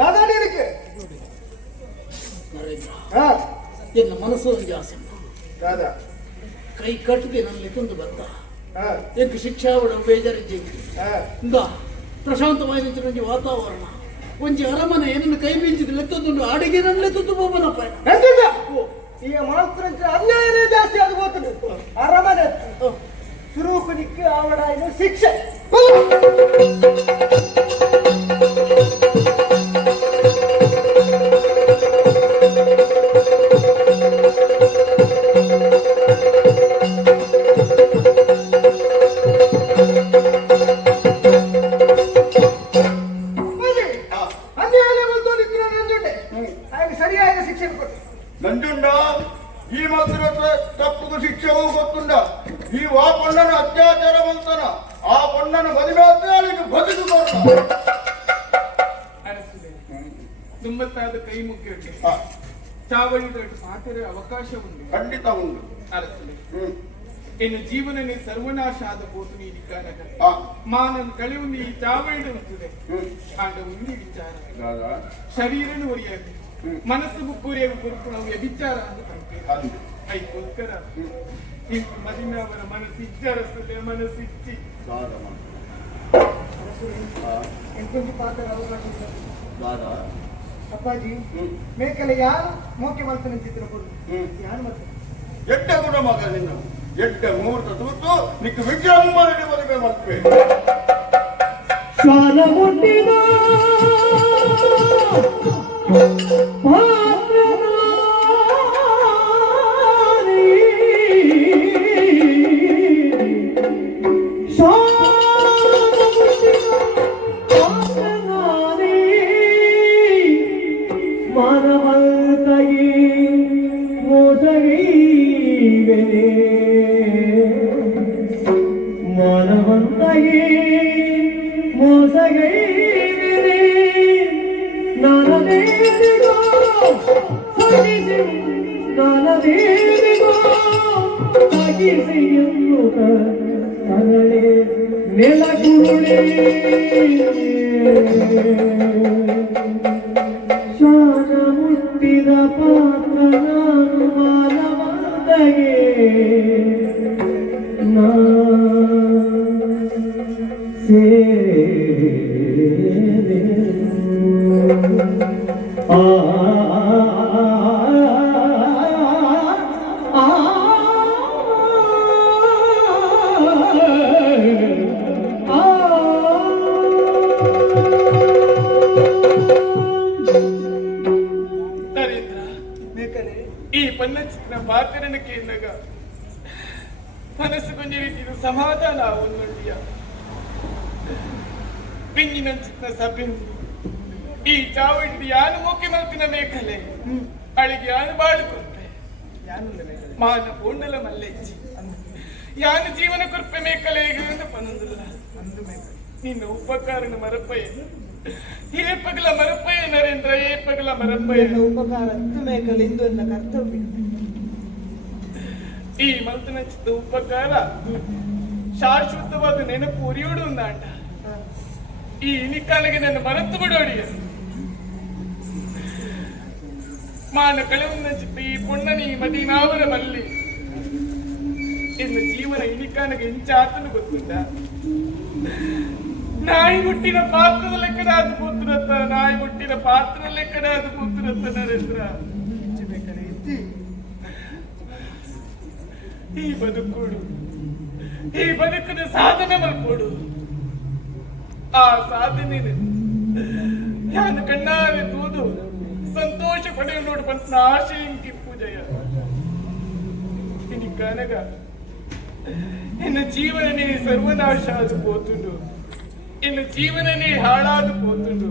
ದಾದಾಡಿ ಇದಕ್ಕೆ ಎನ್ನ ಮನಸ್ಸು ಒಂದು ಆಸೆ ದಾದಾ ಕೈ ಕಟ್ಟಿಗೆ ನನ್ನಲ್ಲಿ ತಂದು ಬಂದ ಎಂಕ ಶಿಕ್ಷಾ ಬಿಡ ಬೇಜಾರಿದ್ದೀವಿ ಪ್ರಶಾಂತವಾದ ವಾತಾವರಣ ಒಂಜಿ ಅರಮನೆ ಏನನ್ನು ಕೈ ಬೀಂಚಿದ ಲೆತ್ತೊಂದು ಅಡಿಗೆ ನನ್ನ ಲೆತ್ತೊಂದು ಬೋಬನಪ್ಪ ಈಗ ಮಾತ್ರ ಅನ್ಯಾಯನೇ ಜಾಸ್ತಿ ಅದು ಗೊತ್ತದೆ ಅರಮನೆ ಸುರೂಪನಿಕ್ಕೆ ಅವಳ ಇದು ಶಿಕ್ಷೆ ನಂಜುಂಡ ಈ ಮಾತ್ರ ತಪ್ಪು ಶಿಕ್ಷೆಗೂ ಗೊತ್ತುಂಡ ಈ ಆ ಪಣ್ಣನ ಅತ್ಯಾಚಾರ ಮಂತನ ಆ ಪಣ್ಣನ ಮದುವೆ ಅಲ್ಲಿಗೆ ಬದುಕು ತುಂಬತ್ತಾದ ಕೈ ಮುಖ್ಯಕ್ಕೆ ಚಾವಳಿಗಳ ಮಾತರೆ ಅವಕಾಶ ಉಂಟು ಖಂಡಿತ ಉಂಟು ಅರಸಲೆ ಇನ್ನು ಜೀವನನೇ ಸರ್ವನಾಶ ಆದ ಬೋದು ನೀಡಿ ಕಾರಣ ಮಾನನ್ ಕಳೆಯುಂದು ಈ ಚಾವಳಿ ಉಂಟಿದೆ ಆಂಡ ಉಂಡಿ ವಿಚಾರ ಶರೀರನು ಒರಿಯಾಗಿ ಮನಸ್ಸು ಬುಕ್ಕೂರಿಯಾಗಿ ಕುರಿತು ನಾವು ವಿಚಾರ ಅಂತ ಐಕೋಸ್ಕರ ಮದಿನವರ ಮನಸ್ಸು ಇಚ್ಚಾರಸ್ತದೆ ಮನಸ್ಸಿಚ್ಚಿ ಅಪ್ಪಾಜಿ ಮೇಕಲೆ ಯಾರು ಮೋಕೆ ಮಾಡ್ತಾನೆ ಚಿತ್ರ ಕೊಡು ಯಾರು ಮಾಡ್ತಾನೆ ಎಡ್ಡ ಗುಣ ಮಗ ನಿನ್ನ ಎಡ್ಡ ಮುಹೂರ್ತ ತೂತು ನಿಕ್ಕೆ ವಿಜೃಂಭಣೆ ಬದುಕೆ ಮಾಡ್ತೇವೆ ಶಾಲ ಮುಟ್ಟಿದ ಶಾನ ಮುಟ್ಟಿದ ಪಾತ್ರ ನಾನು ಮಾನವಂತಗೆ ಈ ಪನ್ನಚಿನ ಪಾತ್ರಣಕ್ಕೆ ಎಂದಾಗ ಮನಸ್ಸು ಕೊಂಚ ರೀತಿಯ ಸಮಾಧಾನ ಒಂದೊಂದಿಯ ಪಿಂಜಿನಂಚಿನ ಸಭೆ ಈ ಚಾವಡಿ ಯಾನು ಮುಖ್ಯ ಮಲ್ಪಿನ ಮೇಕಲೆ ಅಳಿಗೆ ಯಾನು ಬಾಳು ಕೊರ್ಪೆ ಮಾನ ಪೂಂಡಲ ಮಲ್ಲೆಚ್ಚಿ ಯಾನು ಜೀವನ ಕೊರ್ಪೆ ಮೇಕಲೆ ಈಗ ಪನ್ನೊಂದಿಲ್ಲ ನಿನ್ನ ಉಪಕಾರನ ಮರಪಯ್ಯ ಏ ಪಗಲ ಮರಪಯ್ಯ ನರೇಂದ್ರ ಏ ಪಗಲ ಮರಪಯ್ಯ ಉಪಕಾರ ಮೇಕಲೆ ಇಂದು ನನ್ನ ಕರ್ತವ್ಯ ಈ ಮಲ್ತನ ಚಿತ್ತ ಉಪಕಾರ ಶಾಶ್ವತವಾದ ನೆನಪು ಉರಿಯೋಡು ಅಂಡ ಈ ಇನಿಕಾಲಿಗೆ ನನ್ನ ಮರೆತು ಬಿಡೋಡಿಯ ಮಾನ ಕಳೆಯುನ್ನ ಚಿತ್ತ ಈ ಪುಣ್ಣನಿ ಮದಿನಾವರ ಮಲ್ಲಿ ಇನ್ನು ಜೀವನ ಇನಿಕಾನಿಗೆ ಇಂಚಾತನು ಗೊತ್ತಿಲ್ಲ ನಾಯಿ ಮುಟ್ಟಿನ ಪಾತ್ರದ ಲೆಕ್ಕನಾದ ಕೂತಿರತ್ತ ನಾಯಿ ಮುಟ್ಟಿನ ಪಾತ್ರದ ಲೆಕ್ಕನಾದ ಕೂತಿರತ್ತ ನರೇಂದ್ರ ಈ ಬದುಕೋಡು ಈ ಬದುಕದ ಸಾಧನೆ ಮಲ್ಪೋಡು ಆ ಸಾಧನೆ ನಾನು ಕಣ್ಣಾರೆ ತೂದು ಸಂತೋಷ ಪಡೆಯ ನೋಡು ಬಂತ ಆಶೆ ಇಂಕಿ ಪೂಜೆಯ ಇನಿ ಕನಗ ಇನ್ನು ಜೀವನನೇ ಸರ್ವನಾಶ ಆದು ಪೋತುಂಡು ಇನ್ನು ಜೀವನನೇ ಹಾಳಾದು ಪೋತುಂಡು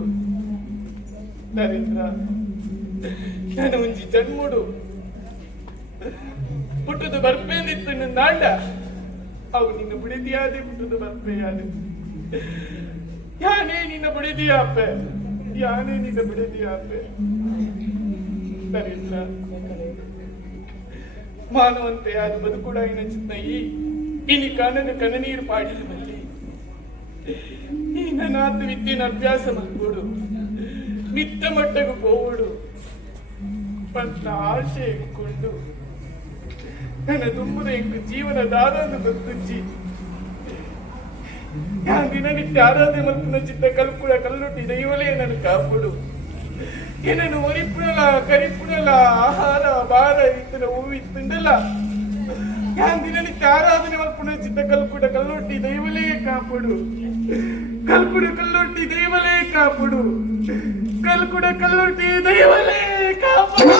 ನರೇಂದ್ರ ನಾನು ಒಂಜಿ ಜನ್ಮುಡು ಪುಟ್ಟದು ಬರ್ಪೇಂದಿತ್ತು ನಾಂಡ ಅವು ನಿನ್ನ ಬಿಡಿದಿಯಾದೆ ಪುಟ್ಟದು ಬರ್ಪೇಯಾದೆ ಯಾನೇ ನಿನ್ನ ಬಿಡಿದಿಯಾಪೆ ಯಾನೇ ನಿನ್ನ ಬಿಡಿದಿಯಾಪೆ ನರೇಂದ್ರ ಮಾನವಂತೆ ಅದು ಬದುಕೂಡ ಇನ ಚಿತ್ತ ಇನಿ ಕನನ ಕನನೀರು ಪಾಡಿದ ಮಲ್ಲಿ ಈ ನನಾತು ವಿದ್ಯೆನ ಅಭ್ಯಾಸ ಮಲ್ಕೊಡು మిట్ట మట్టకు పోవుడు పంత ಆಸೆ ಇಟ್ಕೊಂಡು ನನ್ನ ದುಂಬುದ ಜೀವನ ದಾರನ್ನು ಗೊತ್ತಿಚ್ಚಿ ದಿನನಿತ್ಯ ಆರಾಧನೆ ಮಲ್ಪುನ ಚಿತ್ತ ಕಲ್ಪುಳ ಕಲ್ಲೊಟ್ಟಿ ದೈವಲೇ ನನ್ನ ಕಾಪುಡು ಏನನ್ನು ಒರಿಪುಣಲ ಕರಿಪುಣಲ ಆಹಾರ ಬಾರ ಇತ್ತನ ಹೂವಿತ್ತುಂಡಲ್ಲ ದಿನನಿತ್ಯ ಆರಾಧನೆ ಮಲ್ಪುನ ಚಿತ್ತ ಕಲ್ಪುಡ ಕಲ್ಲೊಟ್ಟಿ ದೈವಲೇ ಕಾಪುಡು ಕಲ್ಪುಡ ಕಲ್ಲೊಟ್ಟಿ ದೈವಲೇ ಕಾಪುಡು ಕಲ್ಕುಡ ಕಲ್ಲೊಟ್ಟಿ ದೈವಲೇ ಕಾಪುಡು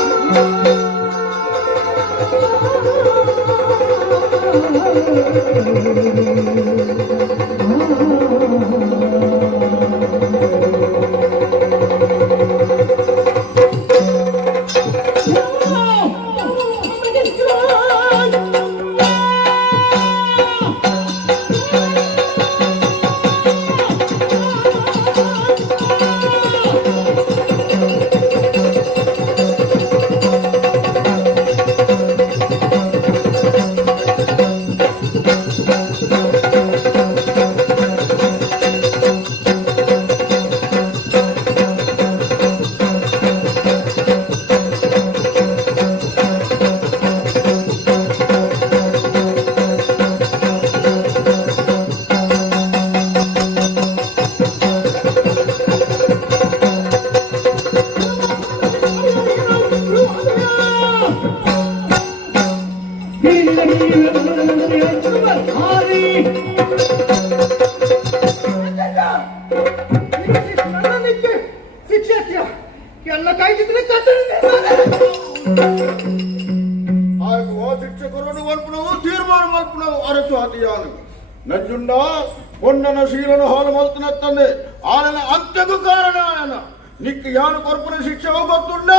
ಶಿಕ್ಷಕರನ್ನು ಮಲ್ಪುಣವು ತೀರ್ಮಾನ ಮಲ್ಪುಣವು ಅರಸು ಹತಿಯಾನು ನಂಜುಂಡ ಹೊಂಡನ ಶೀಲನು ಹಾಲು ಮಲ್ತನ ತಂದೆ ಆಲನ ಅಂತ್ಯಗೂ ಕಾರಣ ಆಯನ ನಿಕ್ಕ ಯಾನು ಕೊರ್ಪುನ ಶಿಕ್ಷೆ ಗೊತ್ತುಂಡ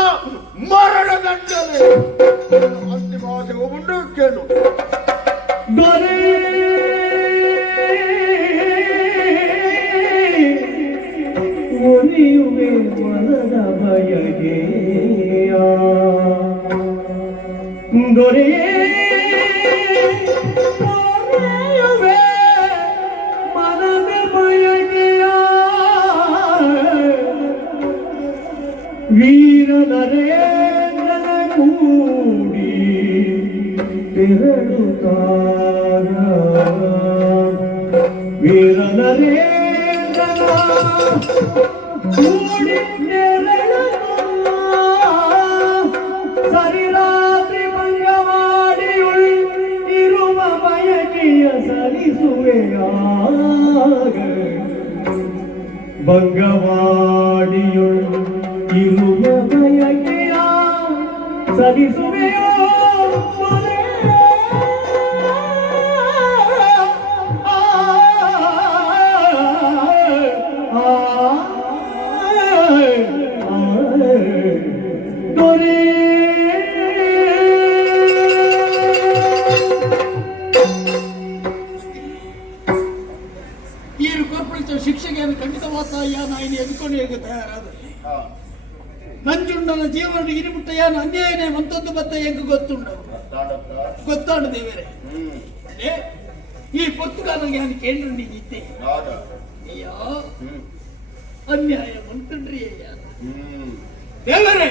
ಮರಣ ದಂಡನೆ ಅಂತಿಮ ಆಸೆ ಹೋಗುಂಡು ಕೇಳು ಒಲಿಯುವೆ ಮನದ ಬಯಗೆಯ ದೊರೆಯೇ ಒಲಿಯುವೆ ಮನದ ಬಯಗೆಯ ವೀರ ನರೇಂದ್ರನ ಕೂಡಿ ತೆರಳುತ್ತಾರ ವೀರ ನರೇಂದ್ರನ ಕೂಡಿ ಸರಿರಾತ್ರಿ ಭಂಗವಾಡಿಯುಳ್ ಇರುವ ಬಯಕೆಯ ಸರಿಸುವೆಯಾಗ ಭಂಗವಾಡಿಯುಳ್ ಇರುವ ಬಯಕೆಯ ಸರಿಸುವೆಯೋ ಶಿಕ್ಷೆಯನ್ನು ಖಂಡಿತವಾದ ನಾಯಿನಿ ಎದುಕೊಂಡು ಹೇಗೆ ತಯಾರಾದ ನಂಜುಂಡನ ಜೀವನ ಇರಿಬಿಟ್ಟಯ್ಯಾನ ಅನ್ಯಾಯನೇ ಮಂತೊಂದು ಬತ್ತ ಹೆಂಗ ಗೊತ್ತಾಂಡು ದೇವರೇ ಈ ಪೊತ್ತುಗಾಲಿಗೆ ನಾನು ಕೇಂದ್ರನಿದ್ದೆ ಅಯ್ಯೋ ಅನ್ಯಾಯ ಮಂತ್ರಿ ದೇವರೇ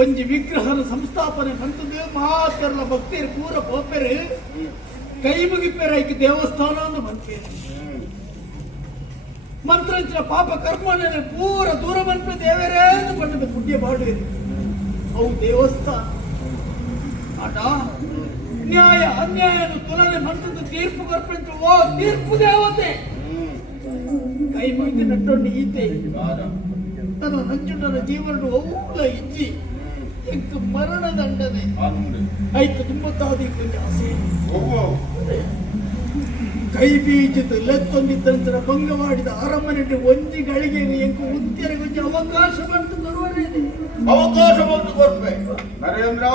ಒಂಜಿ ವಿಗ್ರಹನ ಸಂಸ್ಥಾಪನೆ ಮಂತದ್ದು ಮಾತ್ರ ಭಕ್ತಿಯರು ಪೂರ ಪೋಪೆರು ಕೈ ಮುಗಿಪೇರಾಯ್ಕೆ ದೇವಸ್ಥಾನ ಅಂದು ಮಂತ್ರಿ ಮಂತ್ರಂಚಿನ ಪಾಪ ಕರ್ಮನೆ ಪೂರ ದೂರ ಮಂತ್ರ ದೇವರೇ ಪಟ್ಟದ ಪುಣ್ಯ ಮಾಡುವುದು ಅವು ದೇವಸ್ಥಾನ ಆಟ ನ್ಯಾಯ ಅನ್ಯಾಯನು ತುಲನೆ ಮಂತ್ರದ ತೀರ್ಪು ಕರ್ಪಂಚ ಓ ತೀರ್ಪು ದೇವತೆ ಕೈ ಮುಗಿದು ನಟ್ಟೊಂಡು ಈತೆ ತನ್ನ ನಂಜುಂಡನ ಜೀವನ ಔಲ ಇಜ್ಜಿ ಎಂಕ ಮರಣ ದಂಡನೆ ಆಯ್ತು ತುಂಬತ್ತಾದಿ ಕೊಂಚ ಆಸೆ ಕೈ ಬೀಜದ ಲೆತ್ತೊಂದಿದ್ದಂತರ ಭಂಗ ಮಾಡಿದ ಅರಮನೆ ಒಂಜಿ ಗಳಿಗೆ ಎಂಕ ಉತ್ತರ ಕೊಂಚ ಅವಕಾಶ ಬಂತು ಬರುವರೇನೆ ಅವಕಾಶ ಬಂತು ಕೊರ್ಪೆ ನರೇಂದ್ರ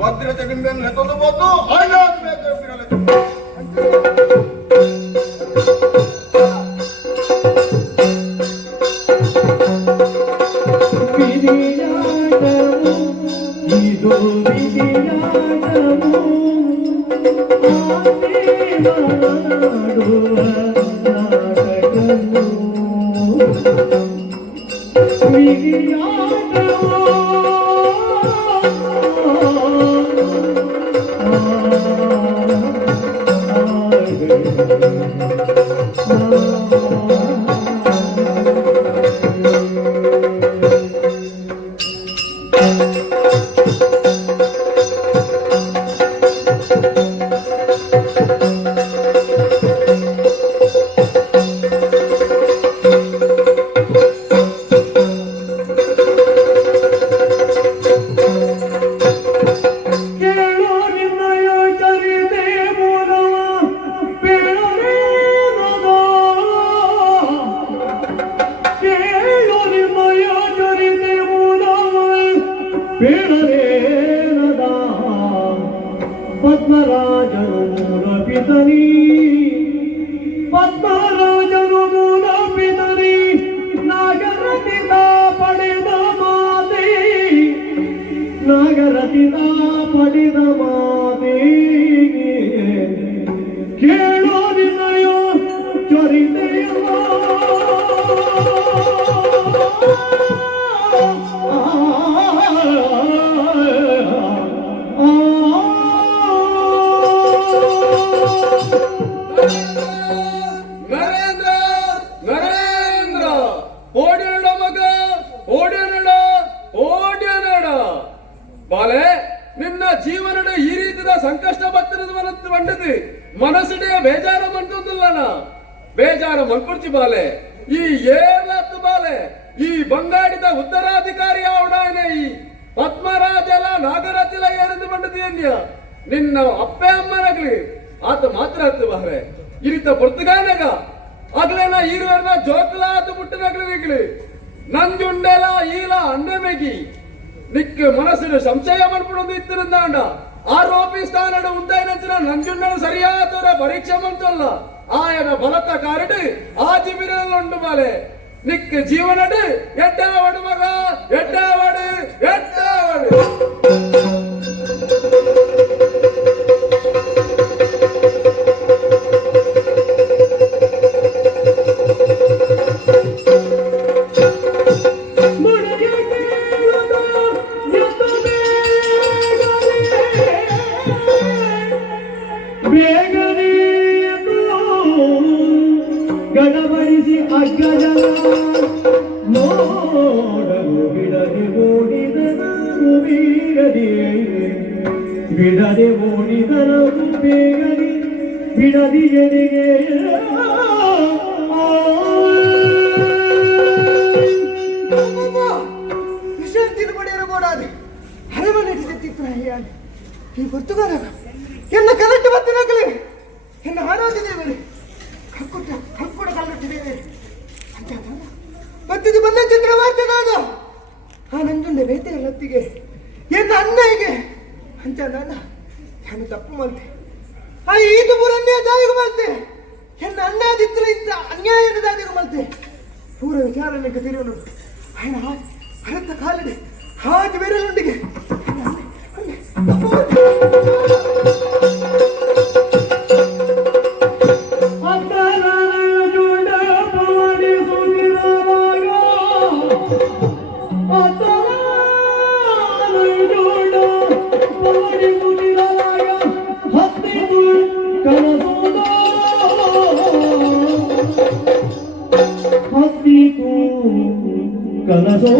ಭದ್ರತೆ ನಿಂಬೆಯನ್ನು ಎತ್ತೊಂದು ಬಂದು ಆಯ್ಲಾಗಬೇಕು ಪದ್ಮರಾಜನು ಮೂಲ ಪಿತರಿ ಪದ್ಮರಾಜನು ಮೂಲ ಪಿತರಿ ನಾಗರತಿತ ಪಡೆದ ಮಾತೆ ನಾಗರತಿತ ಪಡೆದ ಮಾತೆ ಕೇಳೋ ವಿನಯ ಚರಿತೆಯ ನರೇಂದ್ರ ನರೇಂದ್ರ ಓಡ್ಯಾಡ ಮಗ ಓಡ್ಯಾನಡ ಓಡ್ಯಾನಡ ಬಾಲೆ ನಿನ್ನ ಜೀವನದ ಈ ರೀತಿಯ ಸಂಕಷ್ಟ ಬತ್ತಿರದ ಬಂಡದು ಮನಸ್ಸಿಡೆಯ ಬೇಜಾರ ಮಂಟೊಂದಿಲ್ಲನ ಬೇಜಾರ ಮಲ್ಪುಡ್ಚಿ ಬಾಲೆ ಈ ಏರ್ಲತ್ತು ಬಾಲೆ ಈ ಬಂಗಾಡಿದ ಉತ್ತರಾಧಿಕಾರಿ ಅವಡಾನೆ ಈ ಪದ್ಮರಾಜಲ ನಾಗರತಿಲ ಏನೆಂದು ಬಂಡದಿಯನ್ಯ ನಿನ್ನ ಅಪ್ಪೆ ಅಮ್ಮನಾಗ್ಲಿ ಆತ ಮಾತ್ರ ಹತ್ತು ಬಾರೆ ಇರಿತ ಪುರ್ತಗಾನಗ ಆಗ್ಲೇನ ಈರುವರ್ನ ಜೋಕಲ ಆತ ಮುಟ್ಟನಗ್ಲಿ ನಂಜುಂಡೆಲ ಈಲ ಅನ್ನಮೆಗಿ ನಿಕ್ ಮನಸ್ಸಿನ ಸಂಶಯ ಮನ್ಪಡೊಂದು ಇತ್ತಿರಂದಾಂಡ ಆರೋಪಿ ಸ್ಥಾನದ ಉಂಟಾಯಿನ ನಂಜುಂಡನ ಸರಿಯಾದ ಪರೀಕ್ಷೆ ಮಂತಲ್ಲ ಆಯನ ಬಲತ ಕಾರಡು ಆ ಜಿಬಿರಲ್ಲುಂಡು ಬಾಲೆ ನಿಕ್ ಜೀವನಡು ಎಡ್ಡಾವಡು ಮಗ ಎಡ್ಡಾವಡು ಎಡ್ಡಾವಡು ಗಡಬಡಿಸಿ ಅಗ್ಗಜಲ ನೋಡಲು ಬಿಡದೆ ಓಡಿದನು ಬೀಗದೆ ಬಿಡದೆ ಓಡಿದನು ಬೇಗನೆ ಬಿಡದಿ ಎಡೆಗೆ ವಿಶ್ರಾಂತಿ ಪಡೆಯರಬೋಡಾದೆ ಅರಮನೆ ಚಿತ್ರ ಹೇಳಿ ಈ ಗೊತ್ತುಗಾರ ಎನ್ನ ಕಲೆಕ್ಟ್ ಬತ್ತಿನಾಗಲಿ ಎನ್ನ ಆರಾಧ್ಯ ದೇವರೇ ಹಕ್ಕುಡ ಕಲ್ಲುಟ್ಟಿದ್ದೇವೆ ಅಂತ ಬತ್ತಿದ್ದು ಬಂದ ಚಂದ್ರವಾರ್ತೆ ನಾನು ಆ ನಂಜುಂಡೆ ಬೇಟೆಯ ಲತ್ತಿಗೆ ಎನ್ನ ಅಣ್ಣಗೆ ಅಂತ ನಾನು ತಪ್ಪು ಮಾಡ್ತೆ ಆ ಈದು ಪೂರನ್ಯ ದಾದಿಗೂ ಮಾಡ್ತೆ ಎನ್ನ ಅಣ್ಣಾದಿತ್ತಲ ಇಂಥ ಅನ್ಯಾಯದ ದಾದಿಗೂ ಮಾಡ್ತೆ ಪೂರ ವಿಚಾರಣೆಗೆ ತಿರುವನು ఆయన ಅರತ್ತ ಕಾಲಡಿ ಹಾಗೆ ಬೆರಳುಂಡಿಗೆ ಕನಸೋ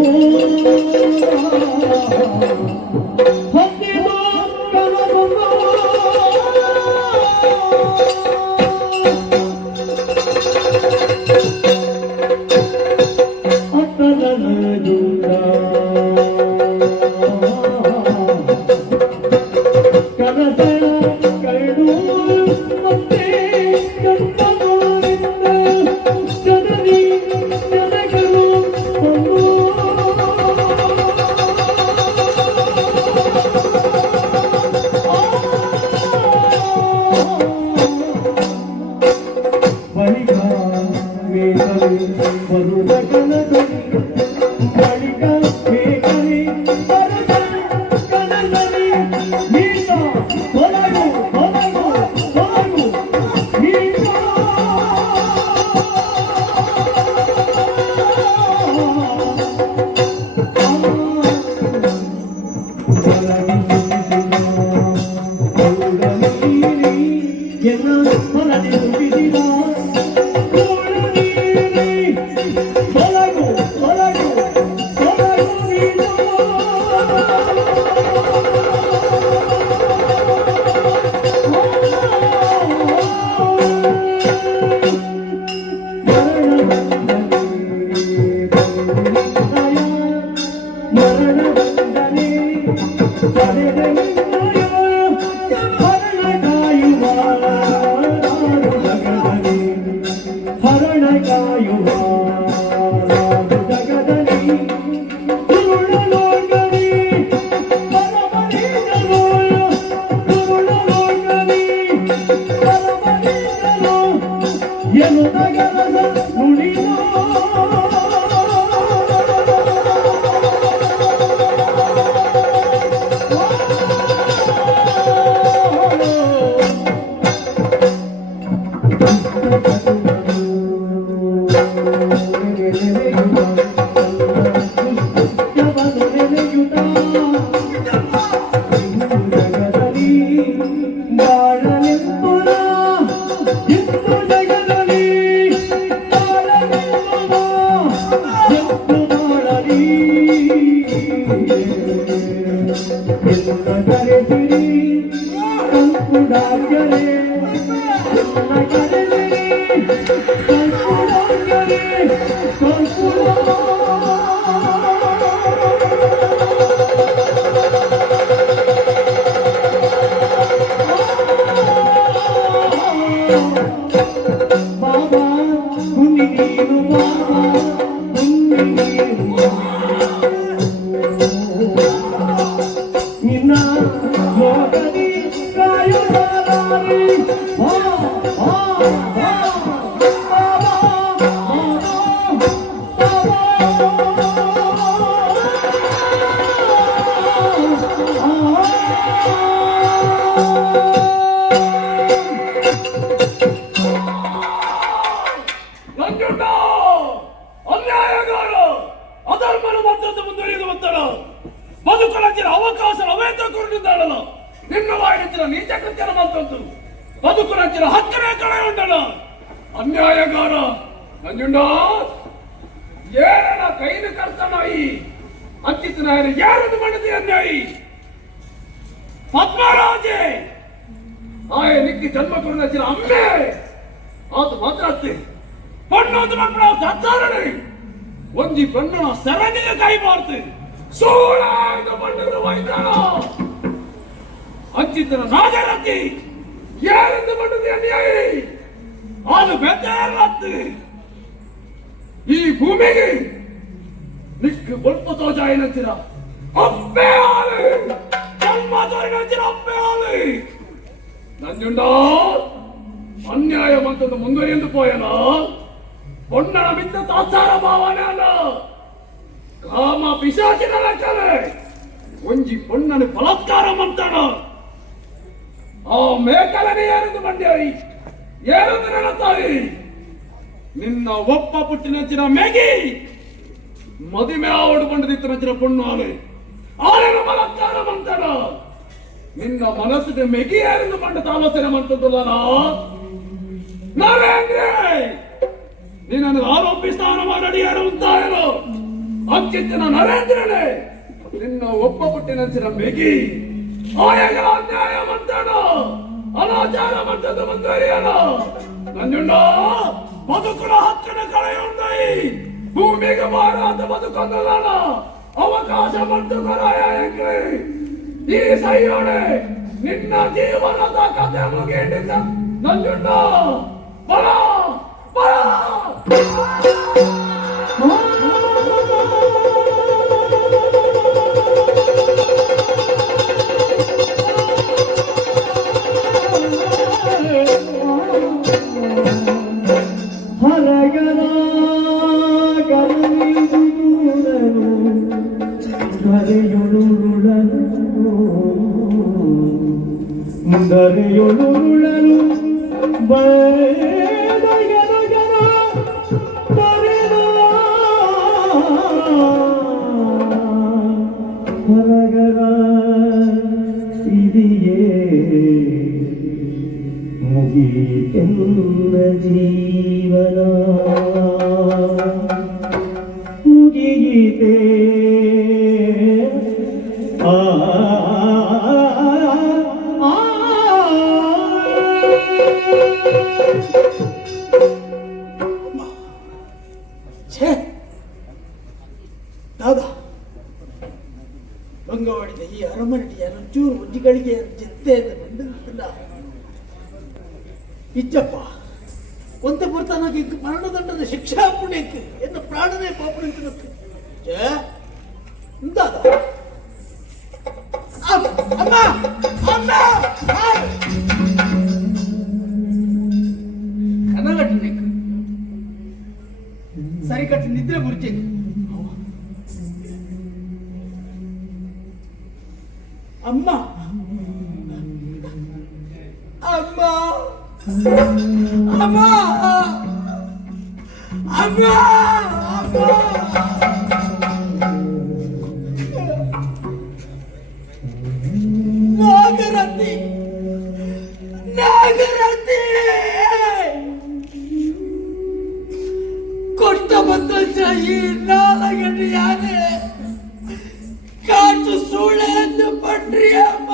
ನಂಜುಂಡ ಅನ್ಯಾಯಗಾರ ಅಧರ್ಮನ ಮಂತ್ರದ ಮುಂದುವರಿಯುವುದು ಒತ್ತಡ ಬದುಕಲಂಚಿನ ಅವಕಾಶ ಅವೇತ ಕೊರಡಿದ್ದಾಳಲ್ಲ ನಿನ್ನ ವಾಯಿಸಿನ ನೀಚ ಕೃತ್ಯನ ಮಂತ್ರದ್ದು ಬದುಕಲಂಚಿನ ಹಕ್ಕನೇ ಕಳೆಯುಂಡಲ್ಲ ಅನ್ಯಾಯಗಾರ ನಂಜುಂಡ ಏರನ ಕೈನ ಕರ್ತನಾಯಿ ಅಂಚಿತ್ತಿನ ಯಾರದು ಮಾಡಿದ ಅನ್ಯಾಯಿ ಪದ್ಮರಾಜೆ ಆಯ ನಿಕ್ಕಿ ಜನ್ಮ ಕೊರಚಿನ ಅಮ್ಮೆ ಆತು ಮಾತ್ರ ಅತ್ತೆ ಪಣ್ಣೊಂದು ಮಕ್ಕಳ ಸತ್ತಾರನೆ ಒಂಜಿ ಪಣ್ಣನ ಸರಣಿಗೆ ಕೈಬಾರ್ದು ಸೋಳಾಗ ಪಣ್ಣದ ವೈದ್ಯನ ಅಂಚಿತನ ನಾಗರತಿ ಯಾರೆಂದು ಪಣ್ಣದ ಅನ್ಯಾಯಿ ಅದು ಬೆದ್ದಾರತ್ತು ಈ ಭೂಮಿಗೆ ನಿಕ್ಕು ಸ್ವಲ್ಪ ತೋಜಾಯಿನಂಚಿನ ಅಪ್ಪೆ ಆಲೆ ಜನ್ಮ ತೋರಿನಂಚಿನ ಅಪ್ಪೆ ಆಲೆ ನಂಜುಂಡ ಅನ್ಯಾಯ ಮಂತದ ಮುಂದುವರಿಯಲು ಪೋಯನ பொன்னன மித்த தாச்சார பாவனான ಕಾಮ ಪಿಶಾಚಿನ ಲೆಕ್ಕಲೆ ಒಂಜಿ ಪೊನ್ನನು ಬಲಾತ್ಕಾರ ಮಾಡ್ತಾನ ಆ ಮೇಕಲನೆ ಯಾರೆಂದು ಮಂಡ್ಯಾಯಿ ಯಾರೆಂದು ನೆನತಾಯಿ ನಿನ್ನ ಒಪ್ಪ ಪುಟ್ಟಿನಂಚಿನ ಮೇಗಿ ಮದುವೆ ಆವಡು ಬಂಡದಿತ್ತನಂಚಿನ ಪೊಣ್ಣು ಆಲೆ ಆಲೆನ ಬಲಾತ್ಕಾರ ಮಾಡ್ತಾನ ನಿನ್ನ ಮನಸ್ಸಿಗೆ ಮೆಗಿ ಯಾರೆಂದು ಮಂಡದ ಆಲೋಚನೆ ಮಾಡ್ತದಲ್ಲ ನರೇಂದ್ರ ನೀನನ್ನು ಆರೋಪಿಸ್ತಾನ ಮಾಡಿ ಯಾರು ಅಂತಾಯರು ಅಚ್ಚಿತ್ತಿನ ನರೇಂದ್ರನೇ ನಿನ್ನ ಒಪ್ಪ ಪುಟ್ಟಿನಂಚಿನ ಮೆಗಿ ಆಯಾಗ ಅನ್ಯಾಯ ಮಾಡ್ತಾನ ಅನಾಚಾರ ಮಾಡ್ತದ ಮುಂದುವರಿಯನ ನಂಜುಂಡ ಬದುಕುನ ಹಕ್ಕನ ಕಳೆಯುಂಡೈ ಭೂಮಿಗೆ ಮಾರಾಟ ಬದುಕೊಂದಲ್ಲ ಅವಕಾಶ ಮತ್ತು ಕರಾಯಕ್ಕೆ ಈ ಸೈಯೋಡೆ ನಿನ್ನ ಜೀವನದ ಕಥೆ ಮುಗಿಂಡಿದ್ದ ನಂಜುಂಡ ಬರ ಬರ ಮುಂದರೆಯೊಳುರುಳಲು ಹೊರಗರ ಇದೆಯೇ ಮುಗಿಯಿತೆನ್ನ ಜೀವನ ಮುಗಿಯಿತೆ ಛೇ ದಾದಾ ಭಂಗವಾಡಿದ ಈ ಅರಮನೆಯ ರುಚೂರು ಒಂಜಿಗಳಿಗೆ ಜೊತೆ ಬಂದಿಲ್ಲ ಇಚ್ಚಪ್ಪ ಒಂತೆ ಬರ್ತಾನಾಗಿ ಮರಣದಂಡದ ಶಿಕ್ಷಾ ಪುಣ್ಯಕ್ಕೆ ಎನ್ನ ಪ್ರಾಣನೇ ಪಾಪುಣಿಂತಿರುತ್ತೆ ದಾದ ಅಮ್ಮ ಅಮ್ಮ ಕನಗಟ್ಟಿ ಸರಿ ಕಟ್ಟಿ ನಿದ್ರೆ ಬುರ್ಜಿ ಅಮ್ಮ ಅಮ್ಮ ಅಮ್ಮ ಅಮ್ಮ ಅಮ್ಮ ನಾಗರತಿ ನಾಗರತಿ ಕೊಟ್ಟ ಬಂದ ಈ ನಾಲಗಡಿ ಯಾನೆ ಕಾಟು ಸೂಳೆ ಎಂದು ಪಟ್ರಿ ಅಮ್ಮ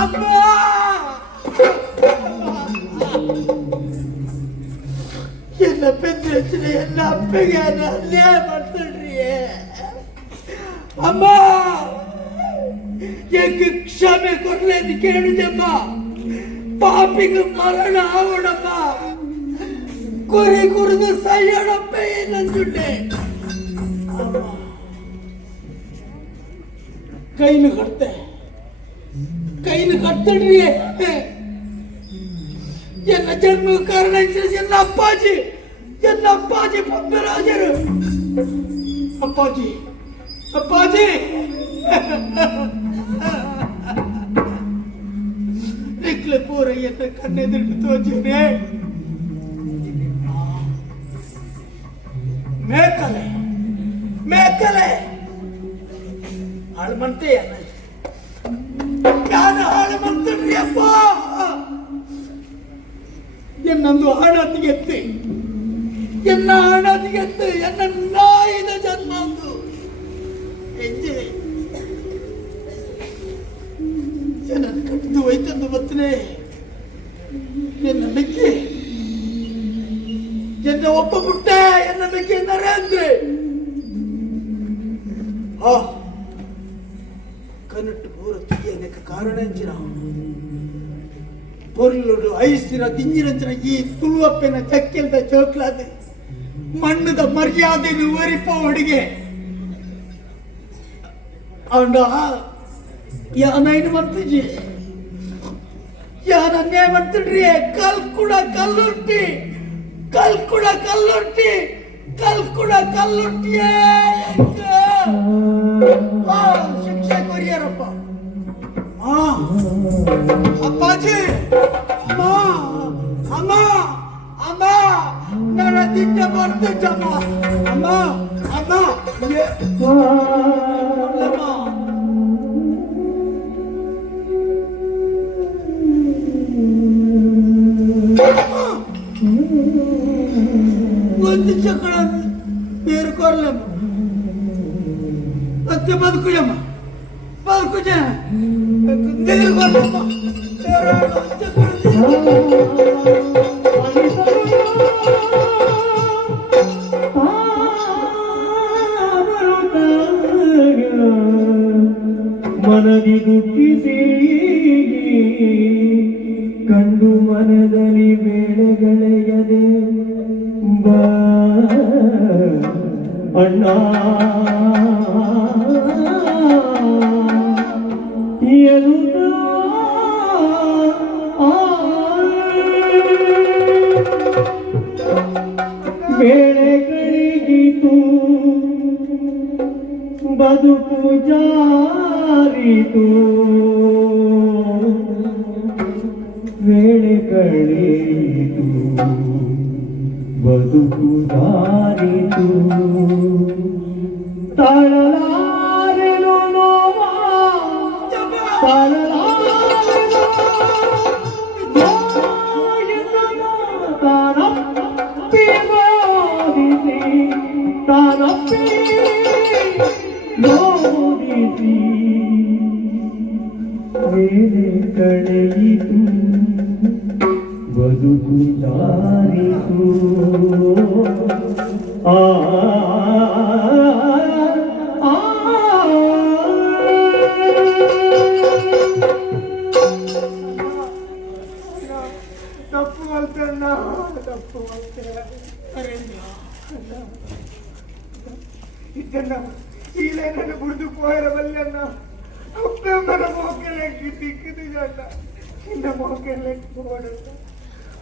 ಅಮ್ಮ ಎಲ್ಲ ಬೆಂದ್ರಚ್ಚಿನ ಎಲ್ಲ ಅಪ್ಪಗೆ ಅನ್ಯಾಯ ಮಾಡ್ತಾಳ್ರಿ ಅಮ್ಮ ಹೆಂಗೆ ಕ್ಷಮೆ ಕೊರ್ಲೆ ಅಂತ ಕೇಳಿದೆಮ್ಮ ಪಾಪಿಗೆ ಮರಣ ಆಗೋಣಮ್ಮ ಕುರಿ ಕುರಿದು ಸಯ್ಯಣಪ್ಪ ಏನಂದುಂಡೆ ಕೈನು ಕಟ್ತಡ್ರಿ ಎನ್ನ ಜನ್ಮ ಕಾರಣ ಎನ್ನ ಅಪ್ಪಾಜಿ ಪದ್ಮರಾಜರು ಅಪ್ಪಾಜಿ ನಿಕ್ಲೆ ಪೂರ ಎನ್ನ ಕಣ್ಣೆದುರು ತೋಚಿನೆ ಮೇಕಲೆ ಹಾಳು ಮಾಡ್ತೀಯ ನಾನು ಹಾಳು ಮಾಡ್ತೀನ್ರಿ ಅಪ್ಪ ಎನ್ನೊಂದು ಹಣತಿಗೆತ್ತಿ ಎನ್ನ ನಾಯಿದ ಜನ್ಮ ಒಂದು ಹೆಜ್ಜೆ ಜನ ಕಟ್ಟಿದ್ದು ಹೋಯ್ತಂದು ಬತ್ತನೆ ಎನ್ನ ಮೆಕ್ಕಿ ಎನ್ನ ಒಪ್ಪ ಬಿಟ್ಟೆ ಎನ್ನ ಮೆಕ್ಕಿ ನರೇಂದ್ರೆ ಕನಟ್ಟು ಪೂರ ತುಗಿಯನಕ್ಕೆ ಕಾರಣ ಎಂಚಿನ பொருளோடு ஐசிர திஞ்சிரஞ்சன ಈ ತುಳುವಪ್ಪನ ಚಕ್ಕೆಲ್ದ ಚೋಕ್ಲಾದ ಮಣ್ಣದ ಮರ್ಯಾದೆ ವಿವರಿಪ ಹುಡುಗೆ ಅಂಡ ಯಾನೈನು ಮಾಡ್ತಿಜಿ ಯಾನ ಅನ್ಯಾಯ ಮಾಡ್ತಿಡ್ರಿ ಕಲ್ಕುಡ ಕಲ್ಲುರ್ಟಿ ಶಿಕ್ಷೆ ಕೊರಿಯರಪ್ಪ ಅಪ್ಪಾಜಿ ಅಮ್ಮ ನನ್ನ ದಿಟ್ಟ ಬರ್ತಿದ್ದಮ್ಮ ಅಮ್ಮ ಒಂದು ಚಕ್ರ ಬೇರೆ ಕೊರ್ಲಮ್ಮ ಮತ್ತೆ ಬದುಕುಯಮ್ಮ ಬದುಕುಜ ಮನದಿ ದುಃಖಿಸಿ ಕಂಡು ಮನದಲ್ಲಿ ಬೇಳೆಗಳೆಯದೆ ಬಾ ಅಣ್ಣ ಬೇಳೆಗಳಿಗಿತು ಬದುಕು ಜಾರಿತು ವೇಳೆಗಳಿತು ಬದುಕು ಜಾರಿತು ತಾಳಲಾರೆನು ನೋವ ತಾನಪ್ಪಿ ನೋಡಿಸಿ ವೇಳೆ ಕಳೆಯಿತು ಬದುಕು ಜಾರಿತು ತಪ್ಪು ಮಾಡ್ತೇನ ಇದನ್ನ ಚೀಲೆಯನ್ನು ಬುಡ್ದು ಪೋಯಿರಬಲ್ಲೆನ್ನ ಅಪ್ಪೆಮ್ಮನ ಮೋಕೆಲೆಕ್ಕಿ ದಿಕ್ಕಿದಿಜಲ್ಲ ಇನ್ನ ಮೋಕೆಲೆಕ್ಕಿ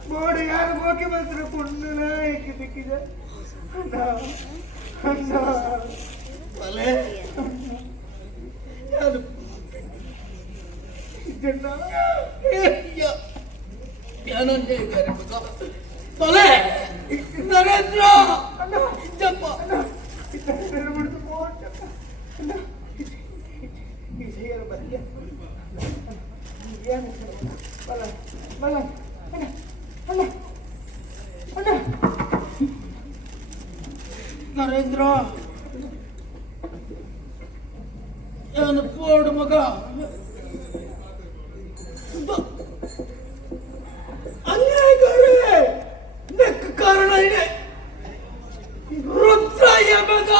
ಬೋಡು ಯಾರು ಮೋಕೆ ಬಂದ್ರೆ ಪುಣ್ಣನ ಏಕಿ ದಿಕ್ಕಿದ ಅಣ್ಣ ಬಲೆ ಯಾರು ಇದನ್ನ ಯಾನನ್ನೇ ತೊಲೆ ನರೇಂದ್ರ ಇದ್ದಪ್ಪ ಬಿಡ್ತು ನರೇಂದ್ರ ಏನು ಪೋಡು ಮಗ ಅನ್ಯಾಯಗಾರೇ ನೆಕ್ಕ ಕಾರಣ ಇದೆ ರುದ್ರಯ್ಯ ಮಗ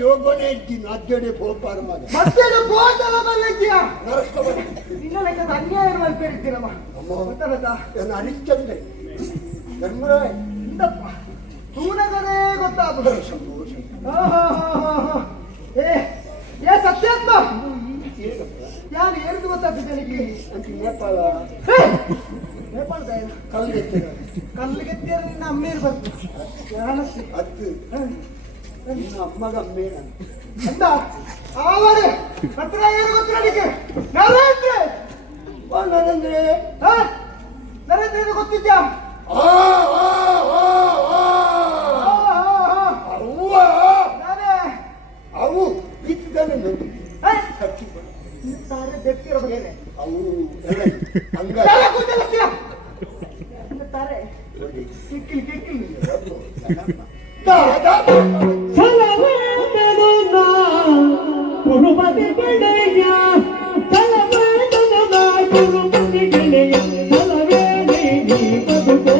ಯೋಗನೇ ಇದ್ದೀನಿ ಅದ್ದೆಡೆ ಹೋಗ್ಬಾರ ಮಗ ಮತ್ತೆ ಗೋದಲ ಮಲ್ಲಿದ್ಯ ನಿನ್ನ ಲೆಕ್ಕದ ಅನ್ಯಾಯ ಮಲ್ಪೇರಿದ್ದೀನಮ್ಮ ಗೊತ್ತಾಗತ್ತಾ ನಾನು ಹರಿಶ್ಚಂದ್ರ ಧರ್ಮರಾಯ ಇಂದಪ್ಪ ತೂನಗರೇ ಗೊತ್ತಾಗ್ತದೆ ಏ ಸತ್ಯಾತ್ಮ ಯಾರು ಏನು ಗೊತ್ತಾಗ್ತದೆ ನನಗೆ ಅಂತ ನೇಪಾಳ ನೇಪಾಳದ ಕಲ್ಲಿಗೆತ್ತಿರ ನಿನ್ನ ಅಮ್ಮೇರು ಬಂತು ಅದು ನಿನ್ನ ಅಮ್ಮಗ ಅಮ್ಮೇನ ಅಂದ ಆವರೆ ಹತ್ರ ಏನು ಗೊತ್ತು ನನಗೆ ನರೇಂದ್ರ ನರೇಂದ್ರ ನರೇಂದ್ರ ಏನು ಗೊತ್ತಿದ್ಯಾ ಅವು ಇದ್ದಾನೆ ನೋಡಿ ವ್ಯಕ್ತಿಯ ಬಗ್ಗೆ ಅವು ಹಂಗ ತಾರೆ ಕಿಕ್ಕಿಲಿ ಕಿಕ್ಕಿಲಿ ಕುರುಬದಿ ಗೆಳೆಯ ತಲವೇದನದ ಕುರುಬದಿ ಗೆಳೆಯ ತಲವೇನೆ ನೀ ಬದುಕೋ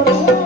ಕೊಡು